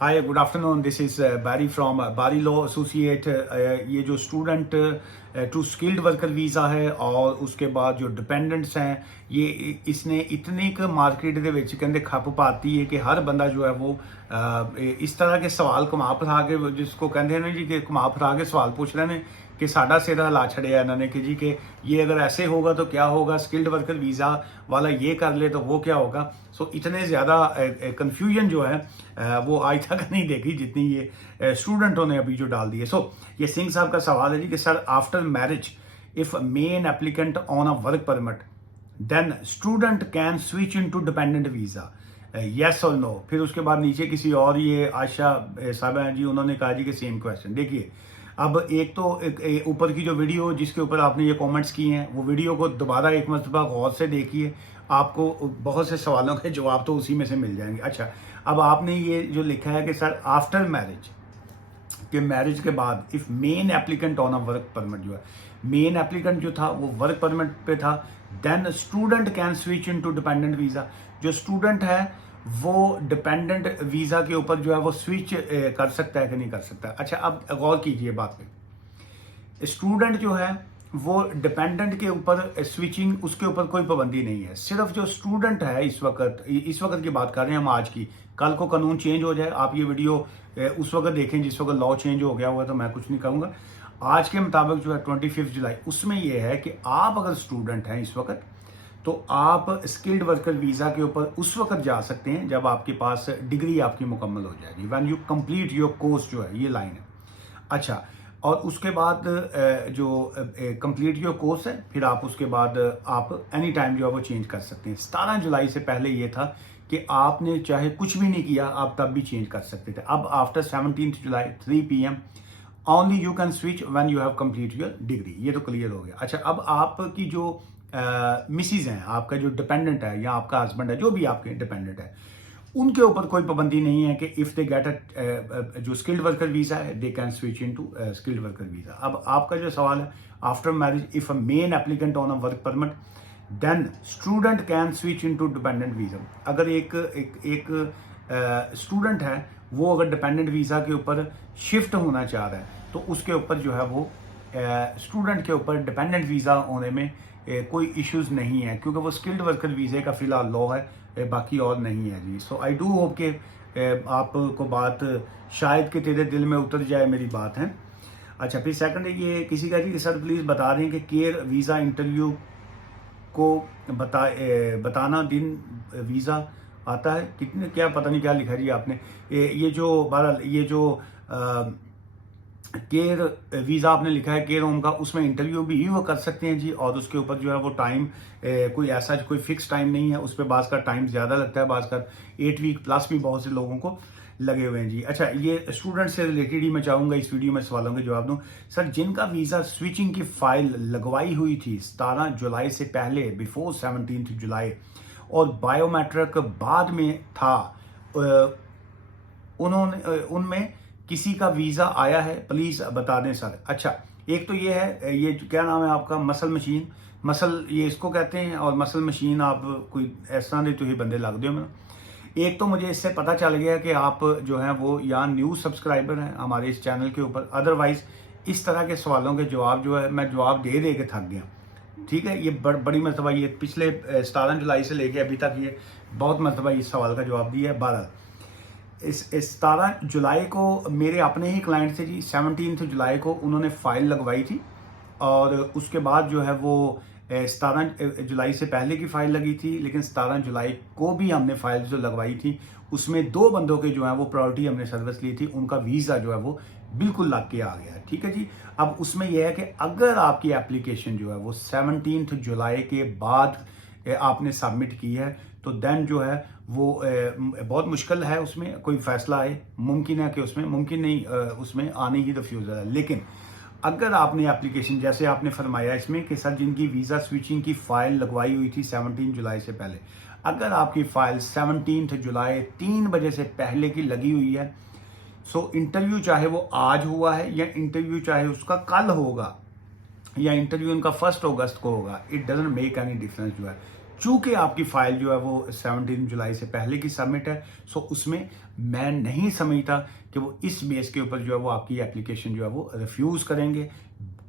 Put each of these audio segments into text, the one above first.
Hi good afternoon, this is Barry from Bari law associate. ये जो student to skilled worker visa है और उसके बाद जो डिपेंडेंट्स हैं, ये इसने इतनी क मार्केट दे विच कहंदे खप पाती है कि हर बंदा जो है वो इस तरह के सवाल घुमा फिरा के, जिसको कहते हैं ना जी कि घुमा फिरा के सवाल पूछ रहे हैं कि साडा सिर हिला छड़िया इन्होंने कि जी कि ये अगर ऐसे होगा तो क्या होगा, स्किल्ड वर्कर वीज़ा वाला ये कर ले तो वो क्या होगा। सो इतने ज़्यादा कन्फ्यूजन जो है वो आज तक नहीं देखी जितनी ये स्टूडेंटों ने अभी जो डाल दी है। सो ये सिंह साहब का सवाल है जी कि sir, after marriage if main applicant on a work permit then student can switch into dependent visa, yes or no. फिर उसके बाद नीचे किसी और ये आशा साहब हैं जी, उन्होंने कहा जी कि सेम क्वेश्चन। देखिए, अब एक तो ऊपर की जो वीडियो जिसके ऊपर आपने ये कमेंट्स किए हैं, वो वीडियो को दोबारा एक मरतबा गौर से देखिए, आपको बहुत से सवालों के जवाब तो उसी में से मिल जाएंगे। अच्छा, अब आपने ये जो लिखा है कि सर आफ्टर मैरिज, कि मैरिज के बाद if main applicant on a work permit, जो है मेन एप्लीकेंट जो था वो वर्क परमिट पे था, then student can switch into dependent visa. जो स्टूडेंट है वो डिपेंडेंट वीज़ा के ऊपर जो है वो स्विच कर सकता है कि नहीं कर सकता। अच्छा, अब गौर कीजिए बात पे, स्टूडेंट जो है वो डिपेंडेंट के ऊपर स्विचिंग, उसके ऊपर कोई पाबंदी नहीं है। सिर्फ जो स्टूडेंट है इस वक्त की बात कर रहे हैं हम आज की, कल को कानून चेंज हो जाए, आप ये वीडियो उस वक्त देखें जिस वक्त लॉ चेंज हो गया हुआ, तो मैं कुछ नहीं कहूँगा। आज के मुताबिक जो है 25 जुलाई, उसमें यह है कि आप अगर स्टूडेंट हैं इस वक्त, तो आप स्किल्ड वर्कर वीज़ा के ऊपर उस वक्त जा सकते हैं जब आपके पास डिग्री आपकी मुकम्मल हो जाएगी, when you complete your course, जो है ये लाइन है। अच्छा, और उसके बाद जो कंप्लीट योर कोर्स है, फिर आप उसके बाद आप एनी टाइम जो है वो चेंज कर सकते हैं। 17 जुलाई से पहले ये था कि आपने चाहे कुछ भी नहीं किया, आप तब भी चेंज कर सकते थे। अब after 17 July 3 PM only you can switch when you have complete your degree. ये तो क्लियर हो गया। अच्छा, अब आपकी जो मिसिज हैं, आपका जो डिपेंडेंट है या आपका हस्बैंड है, जो भी आपके डिपेंडेंट है, उनके ऊपर कोई पाबंदी नहीं है कि इफ़ दे गेट अ जो स्किल्ड वर्कर वीज़ा है, they can switch into skilled worker visa. अब आपका जो सवाल है, after marriage if a main applicant on a work permit then student can switch into dependent visa. अगर एक student है, वो अगर डिपेंडेंट वीज़ा के ऊपर शिफ्ट होना चाह रहा है, तो उसके ऊपर जो है वो स्टूडेंट के ऊपर डिपेंडेंट वीज़ा होने में कोई इश्यूज़ नहीं है, क्योंकि वो स्किल्ड वर्कर वीज़े का फ़िलहाल लॉ है, बाकी और नहीं है जी। सो आई डू होप कि आपको बात शायद कि तेरे दिल में उतर जाए मेरी बात है। अच्छा, फिर सेकंड ये किसी का जी कि सर प्लीज़ बता दें कि केयर वीज़ा इंटरव्यू को बताना दिन वीज़ा आता है कितने, क्या पता नहीं क्या लिखा जी आपने। ये जो बहरहाल ये जो केयर वीज़ा आपने लिखा है केयर होम का, उसमें इंटरव्यू भी वो कर सकते हैं जी, और उसके ऊपर जो है वो टाइम कोई ऐसा कोई फिक्स टाइम नहीं है, उस पर बाज़ का टाइम ज़्यादा लगता है, बाज़ का 8 वीक प्लस भी बहुत से लोगों को लगे हुए हैं जी। अच्छा, ये स्टूडेंट से रिलेटेड ही मैं चाहूँगा इस वीडियो में सवालों के जवाब दूँ। सर, जिनका वीज़ा स्विचिंग की फ़ाइल लगवाई हुई थी 17 जुलाई से पहले, बिफोर 17 जुलाई, और बायोमेट्रिक बाद में था, उनमें किसी का वीज़ा आया है, प्लीज़ बता दें सर। अच्छा, एक तो ये है, ये क्या नाम है आपका, मसल मशीन, मसल ये इसको कहते हैं, और मसल मशीन आप कोई ऐसा नहीं तो ही बंदे लग दो मैंने। एक तो मुझे इससे पता चल गया कि आप जो हैं वो या न्यू सब्सक्राइबर हैं हमारे इस चैनल के ऊपर, अदरवाइज़ इस तरह के सवालों के जवाब जो है मैं जवाब दे दे के थक गया। ठीक है, ये बड़ी मरतबा ये पिछले 17 जुलाई से लेके अभी तक ये बहुत मरतबा इस सवाल का जवाब दिया है। 12 इस 17 जुलाई को मेरे अपने ही क्लाइंट से जी, 17 जुलाई को उन्होंने फ़ाइल लगवाई थी, और उसके बाद जो है वो 17 जुलाई से पहले की फ़ाइल लगी थी, लेकिन 17 जुलाई को भी हमने फ़ाइल जो लगवाई थी उसमें 2 बंदों के जो है वो प्रायोरिटी हमने सर्विस ली थी, उनका वीज़ा जो है वो बिल्कुल लग के आ गया। ठीक है जी। अब उसमें यह है कि अगर आपकी एप्लीकेशन जो है वो 17 जुलाई के बाद आपने सबमिट की है, तो देन जो है वो बहुत मुश्किल है उसमें कोई फैसला आए, मुमकिन है कि उसमें मुमकिन नहीं, उसमें आने ही रिफ्यूज़ल है। लेकिन अगर आपने एप्लीकेशन, जैसे आपने फरमाया इसमें कि सर जिनकी वीज़ा स्विचिंग की फ़ाइल लगवाई हुई थी 17 जुलाई से पहले, अगर आपकी फ़ाइल 17 जुलाई 3 बजे से पहले की लगी हुई है, सो इंटरव्यू चाहे वो आज हुआ है या इंटरव्यू चाहे उसका कल होगा या इंटरव्यू उनका 1 अगस्त को होगा, it doesn't make any difference जो है। चूंकि आपकी फाइल जो है वो 17 जुलाई से पहले की सबमिट है, सो उसमें मैं नहीं समझता कि वो इस बेस के ऊपर जो है वो आपकी एप्लीकेशन जो है वो रिफ्यूज़ करेंगे।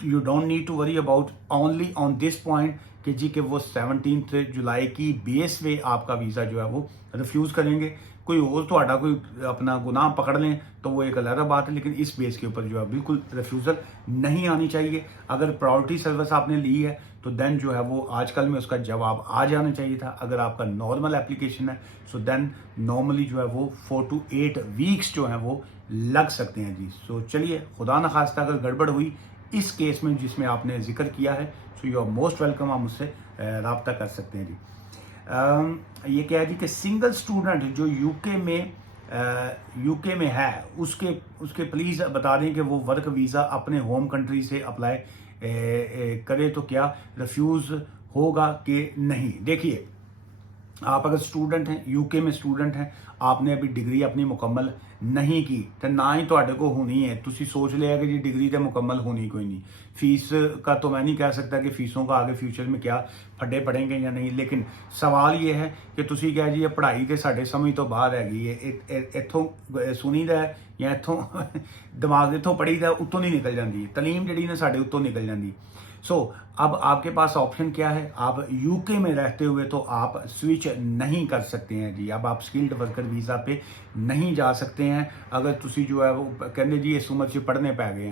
You don't need to worry about only on this point कि जी कि वो 17 जुलाई की बेस पे आपका वीज़ा जो है वो रिफ्यूज़ करेंगे। कोई और तो आटा कोई अपना गुनाह पकड़ लें तो वो एक अलग बात है, लेकिन इस बेस के ऊपर जो है बिल्कुल रिफ्यूज़ल नहीं आनी चाहिए। अगर प्रायोरिटी सर्विस आपने ली है तो देन जो है वो आजकल में उसका जवाब आ जाना चाहिए था। अगर आपका नॉर्मल एप्लीकेशन है सो देन नॉर्मली जो है वो 4 to 8 वीक्स जो है वो लग सकते हैं जी। सो चलिए, खुदा न खास्ता अगर गड़बड़ हुई इस केस में जिसमें आपने जिक्र किया है, so you are most welcome, आप मुझसे रब्ता कर सकते हैं जी। ये क्या है जी कि सिंगल स्टूडेंट जो यूके में है उसके प्लीज़ बता दें कि वो वर्क वीज़ा अपने होम कंट्री से अप्लाई करे तो क्या रिफ्यूज़ होगा कि नहीं। देखिए, आप अगर स्टूडेंट हैं, यूके में स्टूडेंट हैं, आपने अभी डिग्री अपनी मुकम्मल नहीं की तो ना ही ਤੁਹਾਡੇ को होनी है। तुसी सोच लिया कि जी डिग्री तो मुकम्मल होनी कोई नहीं। फीस का तो मैं नहीं कह सकता कि फीसों का आगे फ्यूचर में क्या फड्डे पड़ेंगे या नहीं, लेकिन सवाल ये है कि तुसी क्या जी ये पढ़ाई तो साढ़े समझ तो बाहर हैगी है, इत्थों सुनीदा है या इत्थों दिमाग इत्थों पढ़ीदा उत्तों नहीं निकल जाती, तलीम जी ने साढ़े उत्तों निकल जाती। सो अब आपके पास ऑप्शन क्या है, आप यूके में रहते हुए तो आप स्विच नहीं कर सकते हैं जी। अब आप स्किल्ड वर्कर वीज़ा पे नहीं जा सकते हैं। अगर तुसी जो है वो कहते जी इस उम्र से पढ़ने पै गए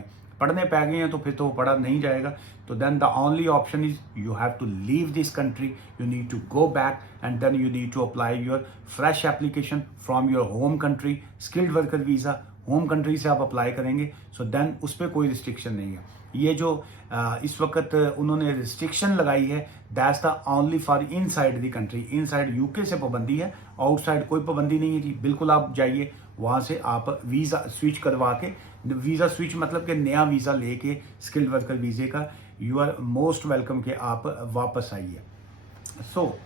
हैं तो फिर तो वो पढ़ा नहीं जाएगा। तो then the only option is you have to leave this country, you need to go back and then you need to apply your fresh application from your home country. Skilled worker visa home country से आप apply करेंगे, so then उस पर कोई restriction नहीं है। ये जो इस वक्त उन्होंने रिस्ट्रिक्शन लगाई है that's the only for inside the country. Inside UK से पाबंदी है, आउटसाइड कोई पाबंदी नहीं है जी। बिल्कुल आप जाइए, वहाँ से आप वीज़ा स्विच करवा के, वीज़ा स्विच मतलब कि नया वीज़ा लेके स्किल्ड वर्कर वीज़े का यू आर मोस्ट वेलकम के आप वापस आइए। सो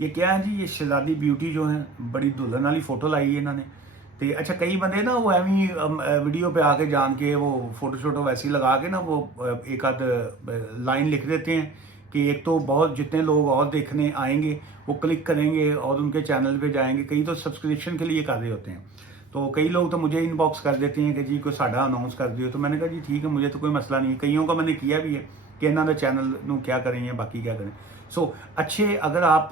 ये क्या है जी, ये शहजादी ब्यूटी जो है बड़ी दुल्हन वाली फोटो लाई है इन्होंने। तो अच्छा, कई बंदे ना वो एवं वीडियो पे आके जान के वो फोटो शोटो वैसी लगा के ना वो एक आध लाइन लिख देते हैं कि एक तो बहुत जितने लोग और देखने आएंगे वो क्लिक करेंगे और उनके चैनल पे जाएंगे। कई तो सब्सक्रिप्शन के लिए कर रहे होते हैं, तो कई लोग तो मुझे इनबॉक्स कर देते हैं कि जी कोई साडा अनाउंस कर दियो। तो मैंने कहा जी ठीक है, मुझे तो कोई मसला नहीं है। कईयों का मैंने किया भी है कि इन्हों का चैनल नू क्या करें या बाकी क्या करें। सो अच्छे, अगर आप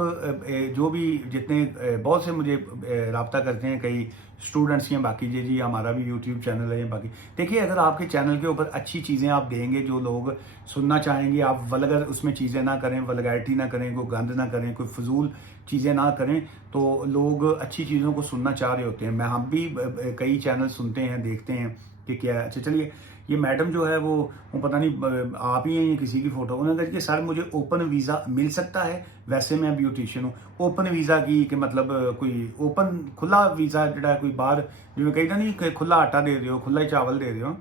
जो भी जितने बहुत से मुझे रब्ता करते हैं कई स्टूडेंट्स हैं, बाकी जी हमारा भी यूट्यूब चैनल है या बाकी, देखिए अगर आपके चैनल के ऊपर अच्छी चीज़ें आप देंगे जो लोग सुनना चाहेंगे, आप वल्गर उसमें चीज़ें ना करें, वल्गैरिटी ना करें, कोई गंद ना करें, कोई फजूल चीज़ें ना करें, तो लोग अच्छी चीज़ों को सुनना चाह रहे होते हैं। हम भी कई चैनल सुनते हैं, देखते हैं कि क्या है। अच्छा चलिए, ये मैडम जो है वो पता नहीं आप ही हैं या किसी की फ़ोटो, उन्होंने कहा कि सर मुझे ओपन वीज़ा मिल सकता है, वैसे मैं ब्यूटिशियन हूँ। ओपन वीज़ा की कि मतलब कोई ओपन खुला वीज़ा जोड़ा कोई बाहर जिवें कही नहीं कि खुला आटा दे रहे हो, खुला ही चावल दे रहे हो,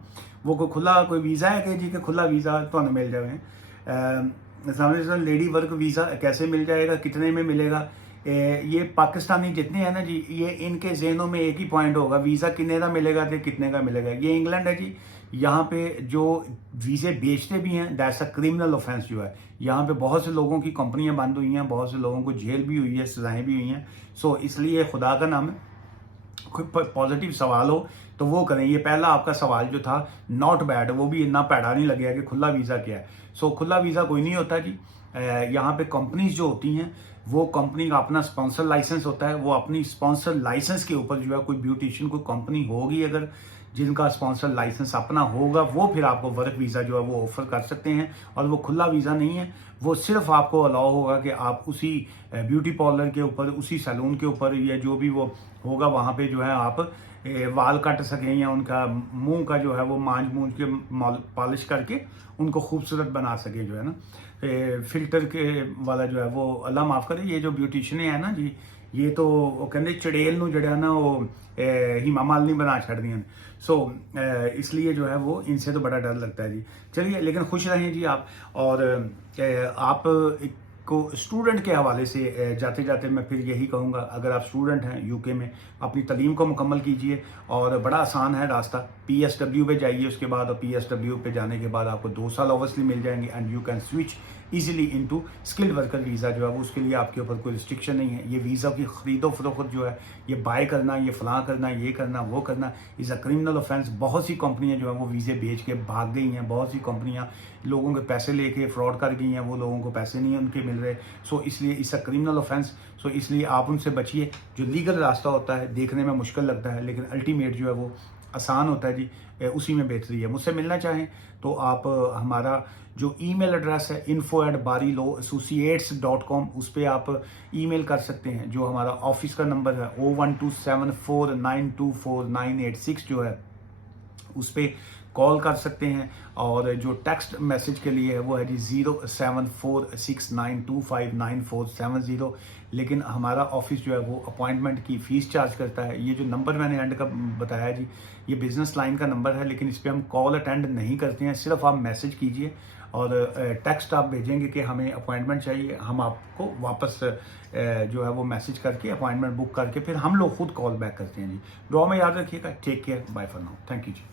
वो कोई खुला कोई वीज़ा है कि जी कि खुला वीज़ा तुहानूं मिल जाए। सामने से लेडी वर्क वीज़ा कैसे मिल जाएगा, कितने में मिलेगा। ये पाकिस्तानी जितने हैं ना जी, ये इनके जहनों में एक ही पॉइंट होगा, वीज़ा कितने का मिलेगा तो कितने का मिलेगा। ये इंग्लैंड है जी, यहाँ पे जो वीज़े बेचते भी हैं दैट्स अ क्रिमिनल ऑफेंस जो है। यहाँ पे बहुत से लोगों की कंपनियां बंद हुई हैं, बहुत से लोगों को जेल भी हुई है, सजाएं भी हुई हैं। सो इसलिए खुदा का नाम है, कोई पॉजिटिव सवाल हो तो वो करें। ये पहला आपका सवाल जो था नॉट बैड, वो भी इतना पैड़ा नहीं लगेगा कि खुला वीज़ा क्या है। सो खुला वीज़ा कोई नहीं होता जी। यहाँ पे कंपनीज जो होती हैं वो कंपनी का अपना स्पॉन्सर लाइसेंस होता है, वो अपनी स्पॉन्सर लाइसेंस के ऊपर जो है कोई ब्यूटिशियन कोई कंपनी होगी अगर जिनका स्पॉन्सर लाइसेंस अपना होगा, वो फिर आपको वर्क वीज़ा जो है वो ऑफर कर सकते हैं। और वो खुला वीज़ा नहीं है, वो सिर्फ आपको अलाउ होगा कि आप उसी ब्यूटी पार्लर के ऊपर, उसी सैलून के ऊपर या जो भी वो होगा वहाँ पे जो है आप वाल काट सकें या उनका मुंह का जो है वो मांझ मूंझ के पॉलिश करके उनको खूबसूरत बना सके जो है ना। फिल्टर के वाला जो है वो अल्लाह माफ़ करे, ये जो ब्यूटिशियन है ना जी, ये तो वो कहते चड़ेल नूं जड़ा ना वो हीमा मालिनी बना छड़ दियां। सो इसलिए जो है वो इनसे तो बड़ा डर लगता है जी। चलिए, लेकिन खुश रहें जी आप। और आप को स्टूडेंट के हवाले से जाते जाते मैं फिर यही कहूँगा, अगर आप स्टूडेंट हैं यूके में, अपनी तालीम को मुकम्मल कीजिए। और बड़ा आसान है रास्ता, PSW पे जाइए, उसके बाद PSW पे जाने के बाद आपको 2 साल ओवरसली मिल जाएंगे and you can switch easily into skilled worker visa जो है वो उसके लिए आपके ऊपर कोई रिस्ट्रिक्शन नहीं है। ये वीज़ा की खरीदो फरोख्त जो है ये बाय करना, ये फलां करना, ये करना, वो करना इज़ अ क्रिमिनल ऑफेंस। बहुत सी कंपनियां जो है वो वीज़े बेच के भाग गई हैं, बहुत सी कंपनियां लोगों के पैसे लेके फ्रॉड कर गई हैं, वो लोगों को पैसे नहीं उनके मिल रहे। सो इसलिए इट्स अ क्रिमिनल ऑफेंस। सो इसलिए आप उनसे बचिए। जो लीगल रास्ता होता है देखने में मुश्किल लगता है लेकिन अल्टीमेट जो है वो आसान होता है जी, उसी में बेहतरी है। मुझसे मिलना चाहें तो आप हमारा जो ईमेल एड्रेस है info@barilawassociates.com उस पर आप ईमेल कर सकते हैं। जो हमारा ऑफिस का नंबर है 01274924986 जो है उस पर कॉल कर सकते हैं। और जो टेक्स्ट मैसेज के लिए है वो है जी 07469259470। लेकिन हमारा ऑफिस जो है वो अपॉइंटमेंट की फ़ीस चार्ज करता है। ये जो नंबर मैंने एंड का बताया जी ये बिज़नेस लाइन का नंबर है, लेकिन इस पर हम कॉल अटेंड नहीं करते हैं। सिर्फ आप मैसेज कीजिए और टेक्स्ट आप भेजेंगे कि हमें अपॉइंटमेंट चाहिए, हम आपको वापस जो है वो मैसेज करके अपॉइंटमेंट बुक करके फिर हम लोग खुद कॉल बैक करते हैं जी। दुआ में याद रखिएगा। Take care, bye for now, thank you ji.